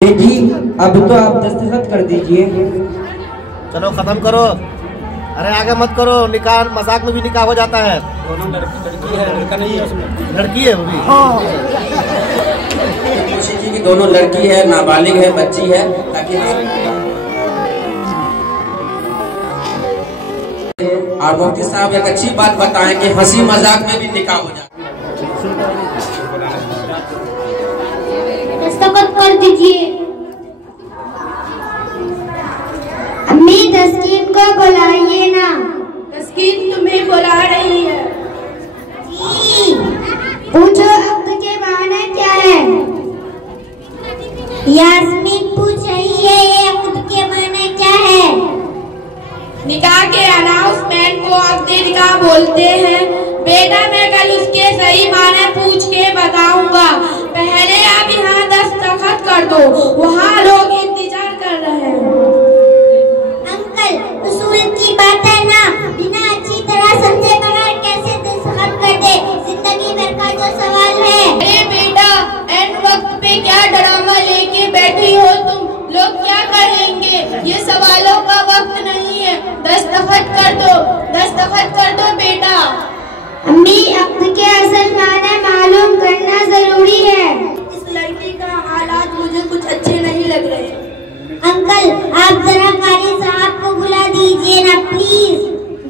जी अब तो आप दस्तखत कर दीजिए। चलो खत्म करो। अरे आगे मत करो, निकाह मजाक में भी निकाह हो जाता है। दोनों लड़की है, लड़का नहीं है उसमें। लड़की है वो भी। कोशिश की कि दोनों लड़की है, नाबालिग है, बच्ची है, ताकि और मुफ्ती साहब एक अच्छी बात बताएं कि हंसी मजाक में भी निकाह हो जाए। दस्तखत कर दीजिए। अम्मी तस्कीन को बुलाइए ना। तस्कीन तुम्हें बुला रही है। जी पूछो अब्द के माने क्या है। यास्मीन पूछ रही है ये अब्द के माने क्या है। निकाह के अनाउंसमेंट को अब्द निकाह बोलते हैं। बेटा मैं कल उसके सही माने पूछ के बताऊंगा। पहले आप यहाँ दस्तखत कर दो, वहाँ लोग इंतजार कर रहे हैं। अंकल उसूल की बात है ना, बिना अच्छी तरह समझे बगैर कैसे दस्तखत कर दे। जिंदगी भर का जो सवाल है। अरे बेटा एन वक्त पे क्या ड्रामा लेके बैठी हो तुम लोग, क्या करेंगे? ये सवालों का वक्त नहीं है। दस्तखत कर दो बेटा। अम्मी अब्द के असल माने मालूम करना जरूरी है। इस लड़की का हालात मुझे कुछ अच्छे नहीं लग रहे। अंकल आप जरा कारी साहब को बुला दीजिए ना प्लीज।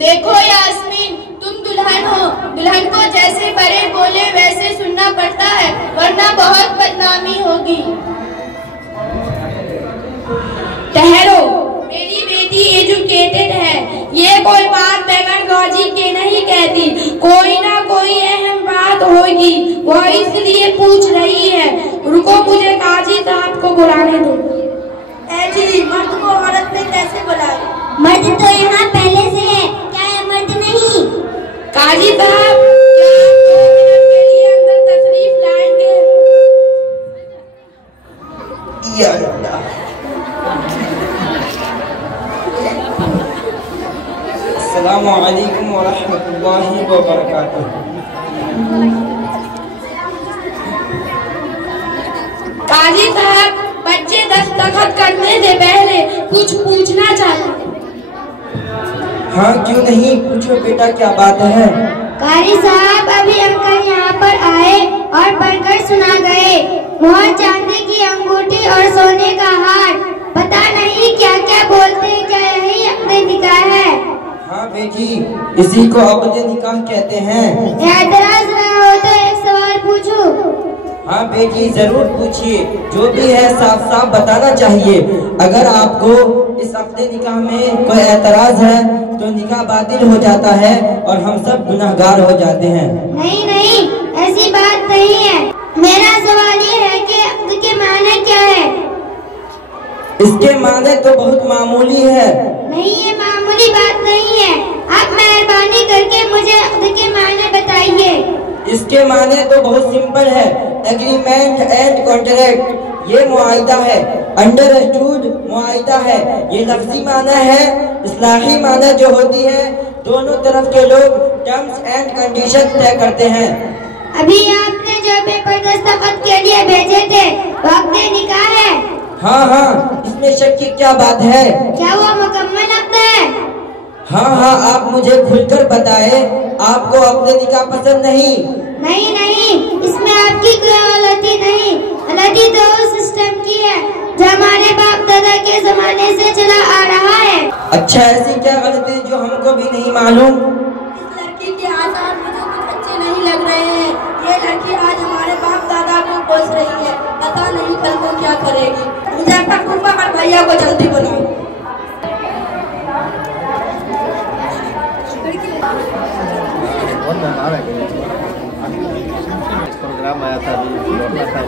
देखो यास्मीन, तुम दुल्हन हो, दुल्हन को जैसे बड़े बोले वैसे सुनना पड़ता है, वरना बहुत बदनामी होगी। ठहरो, मेरी बेटी एजुकेटेड है, ये कोई बात बगैर गौजी के नहीं कहती। कोई ना कोई अहम बात होगी, वो इसलिए पूछ रही है। रुको मुझे काजी साहब को बुलाने दो। जी मर्द को औरत में कैसे बुलाए? मर्द तो यहाँ पहले से है, क्या है मर्द नहीं? काजी साहब क्या आप 2 मिनट के लिए अंदर तशरीफ लाएंगे? या अल्लाह। अस्सलामु अलैकुम व रहमतुल्लाहि व बरकातुहू। काजी साहब बच्चे दस्तखत करने से पहले कुछ पूछना चाहते। हाँ क्यों नहीं, पूछो बेटा क्या बात है। कारी साहब अभी अंकल यहाँ पर आए और पढ़कर सुना गए। मोहर चांदी की अंगूठी और सोने का हार, पता नहीं क्या क्या बोलते, क्या यही अपने निकाह है? हाँ बेटी इसी को अब्द निकाह कहते हैं। एतराज ना हो तो एक सवाल पूछूं? हाँ बेटी जरूर पूछिए, जो भी है साफ साफ बताना चाहिए। अगर आपको इस अब्द निकाह में कोई एतराज है तो निकाह बातिल हो जाता है और हम सब गुनाहगार हो जाते हैं। नहीं नहीं ऐसी बात नहीं है। मेरा सवाल ये है कि अब्द के माने क्या है? इसके माने तो बहुत मामूली है। नहीं ये मामूली बात नहीं है, आप मेहरबानी करके मुझे अब्द के माने बताइए। इसके माने तो बहुत सिंपल है, एग्रीमेंट एंड कॉन्ट्रैक्ट। ये मुआहिदा है, अंडरस्टूड मुआहिदा है। ये लफ्जी माना है। इस्लाही माना जो होती है, दोनों तरफ के लोग टर्म्स एंड कंडीशन तय करते हैं। अभी आपने जो पेपर दस्तखत के लिए भेजे थे वो अब्द निकाह है? हाँ हाँ इसमें शक की क्या बात है। क्या वो मुकम्मल अब्द है? हाँ हाँ आप मुझे खुलकर बताए, आपको अपने निकाह पसंद नहीं? नहीं नहीं इसमें आपकी कोई गलती नहीं, गलती तो उस सिस्टम की है जो हमारे बाप दादा के जमाने से चला आ रहा है। अच्छा ऐसी क्या गलती जो हमको भी नहीं मालूम? इस लड़की के आसार मुझे कुछ अच्छे नहीं लग रहे हैं। ये लड़की आज हमारे बाप दादा को पोस रही है, पता नहीं कल को क्या करेगी। मुजफ्फरपुर पकड़ भैया को जल्दी बुलाओ। प्रोग्राम आया था अभी लौटना था।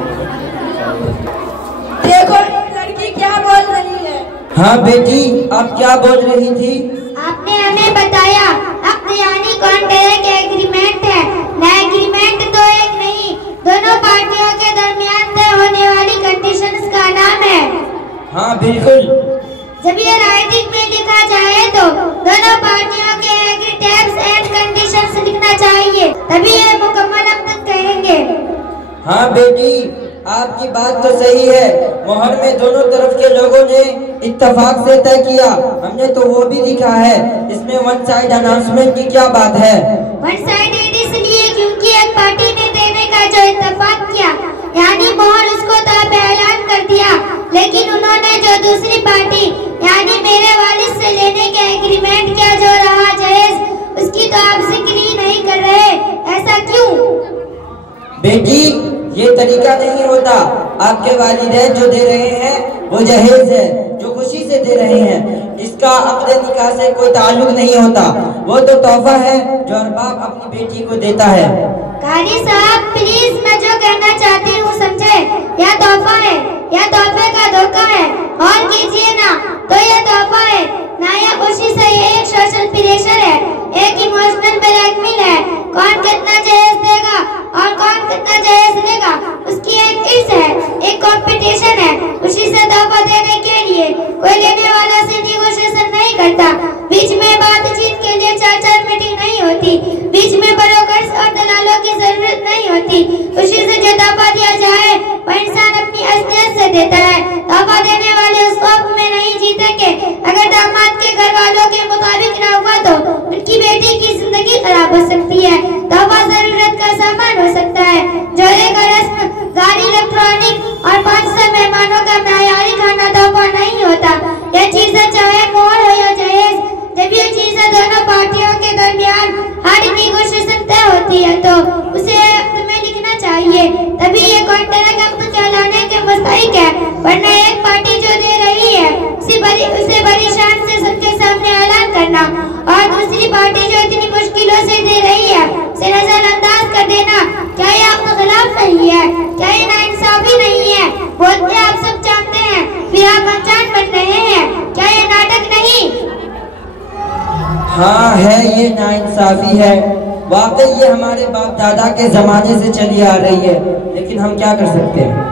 देखो लड़की क्या बोल रही है। हाँ बेटी आप क्या बोल रही थी? आपने हमें बताया अब्द यानी कॉन्ट्रैक्ट एग्रीमेंट है। न एग्रीमेंट तो एक नहीं, दोनों पार्टियों के दरमियान तय होने वाली कंडीशंस का नाम है। हाँ बिल्कुल। जब ये राइटिंग में लिखा जाए तो दोनों पार्टियों के एग्री टर्म्स एंड कंडीशंस लिखना चाहिए, तभी ये मुकम्मल अब्द कहेंगे। हाँ बेटी आपकी बात तो सही है। मोहर में दोनों तरफ के लोगों ने इत्तेफाक से तय किया, हमने तो वो भी लिखा है। इसमें वन साइड अनाउंसमेंट की क्या बात है? वन साइडेड इसलिए क्योंकि एक पार्टी ने देने का जो इत्तेफाक किया, यानी मोहर उसको तब ऐलान कर दिया, लेकिन उन्होंने जो दूसरी पार्टी यानी मेरे वालिद से लेने के एग्रीमेंट किया जो रहा जायज, उसकी तो आप जिक्र ही नहीं कर रहे। ऐसा क्यों? बेटी, ये तरीका नहीं होता। आपके वालिदैन जो दे रहे हैं वो जहेज है, जो खुशी से दे रहे हैं। इसका अपने निकाह से कोई ताल्लुक नहीं होता। वो तो तोहफा है जो हर बाप अपनी बेटी को देता है। कारी साहब प्लीज, मैं जो कहना चाहती हूँ समझे। यह तोहफा है, यह तोहफे का धोखा है। और कीजिए ना तो यह तोहफा है ना, यह खुशी से ये एक सोशल प्रेशर है, एक इमोशनल ब्लैकमेल है। कौन कितना जहेज देगा और कौन कितना जहेज लेगा, उसकी एक इर्स है, एक कंपटीशन है। खुशी से तोहफा देने के लिए कोई लेने वाला से नेगोशिएशन नहीं करता। बीच में बातचीत के लिए 4-4 मीटिंग नहीं होती। बीच में ब्रोकर्स और दलालों की जरूरत नहीं होती। खुशी से जो तोहफा दिया जाए वो इंसान अपनी असलियत से देता है। तोहफा देने वाले उस खौफ में नहीं जीतेंगे। अगर दामाद के घर वालों के मुताबिक न हुआ तो उनकी बेटी की जिंदगी खराब हो सकती है। तोहफा जरूरत का सामान हो सकता है, जोड़े का रस्म, गाड़ी, इलेक्ट्रॉनिक और 500 मेहमानों का मयारी खाना तोहफा नहीं होता। यह चीजें चाहे मोहर हो या जहेज, जब ये चीजें दोनों पार्टियों के दरमियान हार्ड नेगोशिएशन तय होती है तो उसे अक्द में लिखना चाहिए, तभी ये कॉन्ट्रैक्ट अक्द कहलाने के मुस्तहिक है। वरना एक पार्टी जो दे रही है उसे बड़ी शान से सबके सामने ऐलान करना और दूसरी पार्टी जो इतनी मुश्किलों से दे रही है उसे नजरअंदाज कर देना, क्या ये आपके खिलाफ नहीं है? क्या ये नाइंसाफी नहीं है? बोलते आप सब जानते हैं, फिर आप अनजान बन रहे हैं। क्या ये नाटक नहीं? हाँ है, ये नाइंसाफी है। वाकई ये हमारे बाप दादा के जमाने से चली आ रही है, लेकिन हम क्या कर सकते हैं?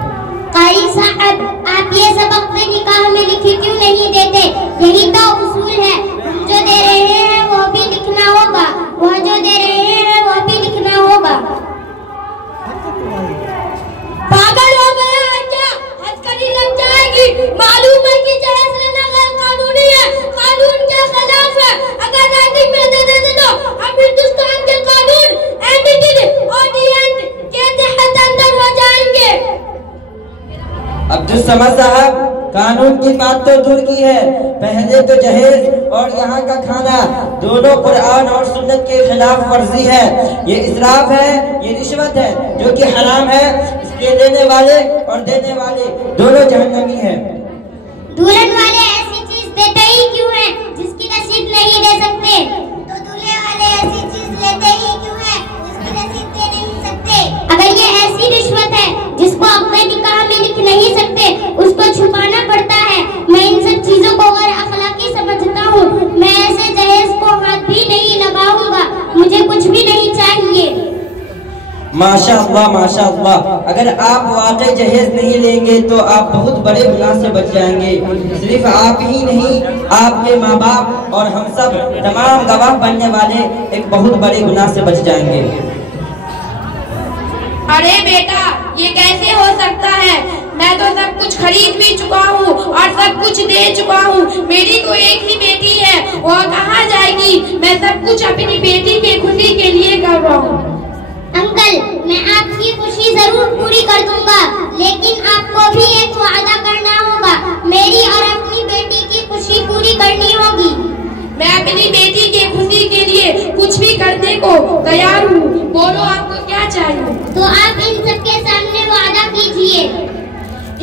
कारी साहब, आप ये सबक अपने निकाह में लिखे क्यों नहीं देते? यही तो उसूल है। हम जो दे रहे हैं वो भी लिखना होगा, वह जो दे रहे हैं वो भी लिखना होगा। पागल हो गया है क्या? हथकड़ी लग जाएगी। मालूम है कि जहेज लेना गैर कानूनी है, कानून के खिलाफ है। अगर राइटिंग में दे देते तो हम हिंदुस्तान के कानून एंटिटी ऑडियंट के तहत अंदर हो जाएंगे। अब्दुल समद साहब, कानून की बात तो दूर की है, पहले तो जहेज और यहाँ का खाना दोनों कुरान और सुन्नत के खिलाफ वर्जी है। ये इसराफ है, ये रिश्वत है जो कि हराम है। इसके लेने वाले और देने वाले दोनों जहन्नमी हैं। दुल्हन वाले ऐसी चीज देते ही क्यों हैं जिसकी नसीब नहीं दे सकते? तो दूल्हे वाले ऐसी चीज लेते ही क्यों हैं जिसकी नसीब दे नहीं सकते? अगर ये ऐसी रिश्वत है जिसको अपने निकाह में लिख नहीं सकते, उसको छुपाना पड़ता है। मैं इन सब चीजों को गैर अखलाकी समझता हूँ। मैं ऐसे जहेज को हाथ भी नहीं लगाऊंगा, मुझे कुछ भी नहीं चाहिए। माशाअल्लाह, माशाअल्लाह। अगर आप वाकई जहेज नहीं लेंगे तो आप बहुत बड़े गुनाह से बच जाएंगे। सिर्फ आप ही नहीं, आपके माँ बाप और हम सब तमाम गवाह बनने वाले एक बहुत बड़े गुनाह से बच जाएंगे। अरे बेटा, ये कैसे हो सकता है? मैं तो सब कुछ खरीद भी चुका हूँ और सब कुछ दे चुका हूँ। मेरी तो एक ही बेटी है, वो कहाँ जाएगी? मैं सब कुछ अपनी बेटी की खुशी के लिए कर रहा हूँ। अंकल, मैं आपकी खुशी जरूर पूरी कर दूंगा, लेकिन आपको भी एक वादा करना होगा। मेरी और अपनी बेटी की खुशी पूरी करनी होगी। मैं अपनी बेटी की खुशी के लिए कुछ भी करने को तैयार हूँ। बोलो आपको क्या चाहिए? तो आप इन सबके सामने वादा कीजिए।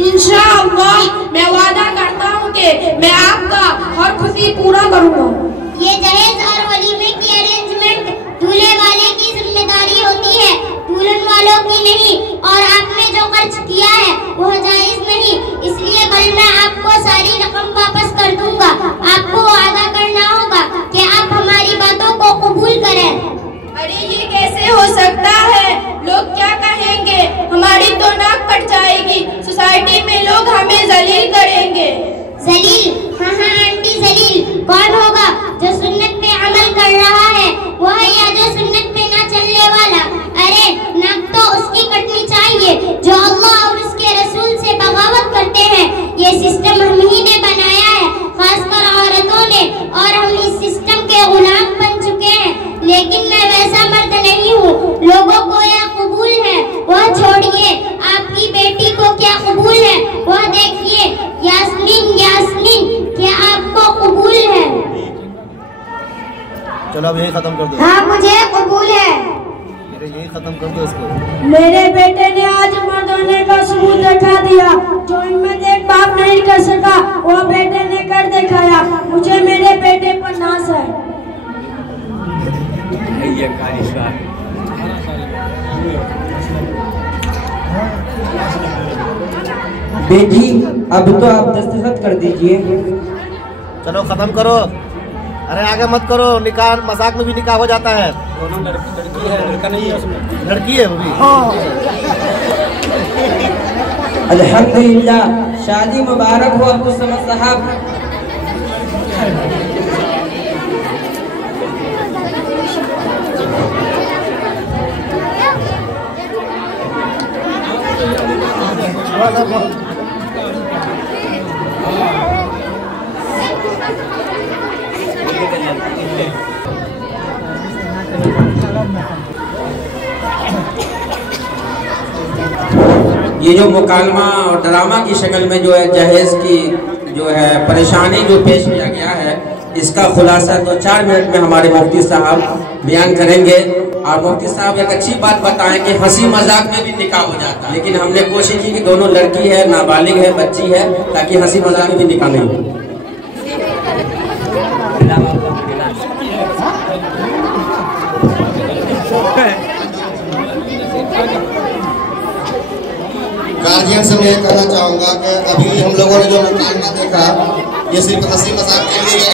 इंशाअल्लाह मैं वादा करता हूँ कि मैं आपका हर खुशी पूरा करूँगा। ये जहेज और वलीमे की अरेंजमेंट दूल्हे वाले की जिम्मेदारी होती है, दुल्हन वालों की नहीं। और आपने जो खर्च किया है वह जायज नहीं, इसलिए कल मैं आपको सारी रकम वापस कर दूंगा। आपको वादा करना होगा कि आप हमारी बातों को कबूल करें। अरे ये कैसे हो सकता है? लोग क्या कहेंगे? हमारी तो नाक कट जाएगी। सोसाइटी में लोग हमें जलील करेंगे। जलील? हाँ हाँ आंटी, जलील कौन होगा? जो सुन्नत पे अमल कर रहा है वह, या जो सुन्नत पे ना चलने वाला? अरे नाक तो उसकी कटनी चाहिए जो अल्लाह और उसके चलो अब यही खत्म कर दो। हाँ मुझे कबूल है। अरे यही खत्म कर दो इसको। मेरे बेटे ने आज मर्द होने का सबूत दिखा दिया। जो हिम्मत एक बाप नहीं कर सका वो बेटे ने कर दिखाया। मुझे मेरे बेटे पर नाज है। बेटी अब तो आप दस्तखत कर दीजिए। चलो खत्म करो। अरे आगे मत करो, निकाह मजाक में भी निकाह हो जाता है। दोनों लड़की है, लड़का नहीं है उसमें। लड़की है वो भी। अल्हम्दुलिल्लाह, शादी मुबारक हो अब्दुल समद साहब। ये जो मुकालमा और ड्रामा की शक्ल में जो है जहेज की जो है परेशानी जो पेश किया गया है, इसका खुलासा तो 4 मिनट में हमारे मुफ्ती साहब बयान करेंगे। और मुफ्ती साहब एक अच्छी बात बताएं कि हंसी मजाक में भी निकाह हो जाता है, लेकिन हमने कोशिश की कि दोनों लड़की है, नाबालिग है, बच्ची है, ताकि हंसी मजाक में भी निकाह नहीं हो। गार्जियन से मैं कहना चाहूँगा कि अभी हम लोगों ने जो मुकालमा देखा ये सिर्फ हंसी मजाक के लिए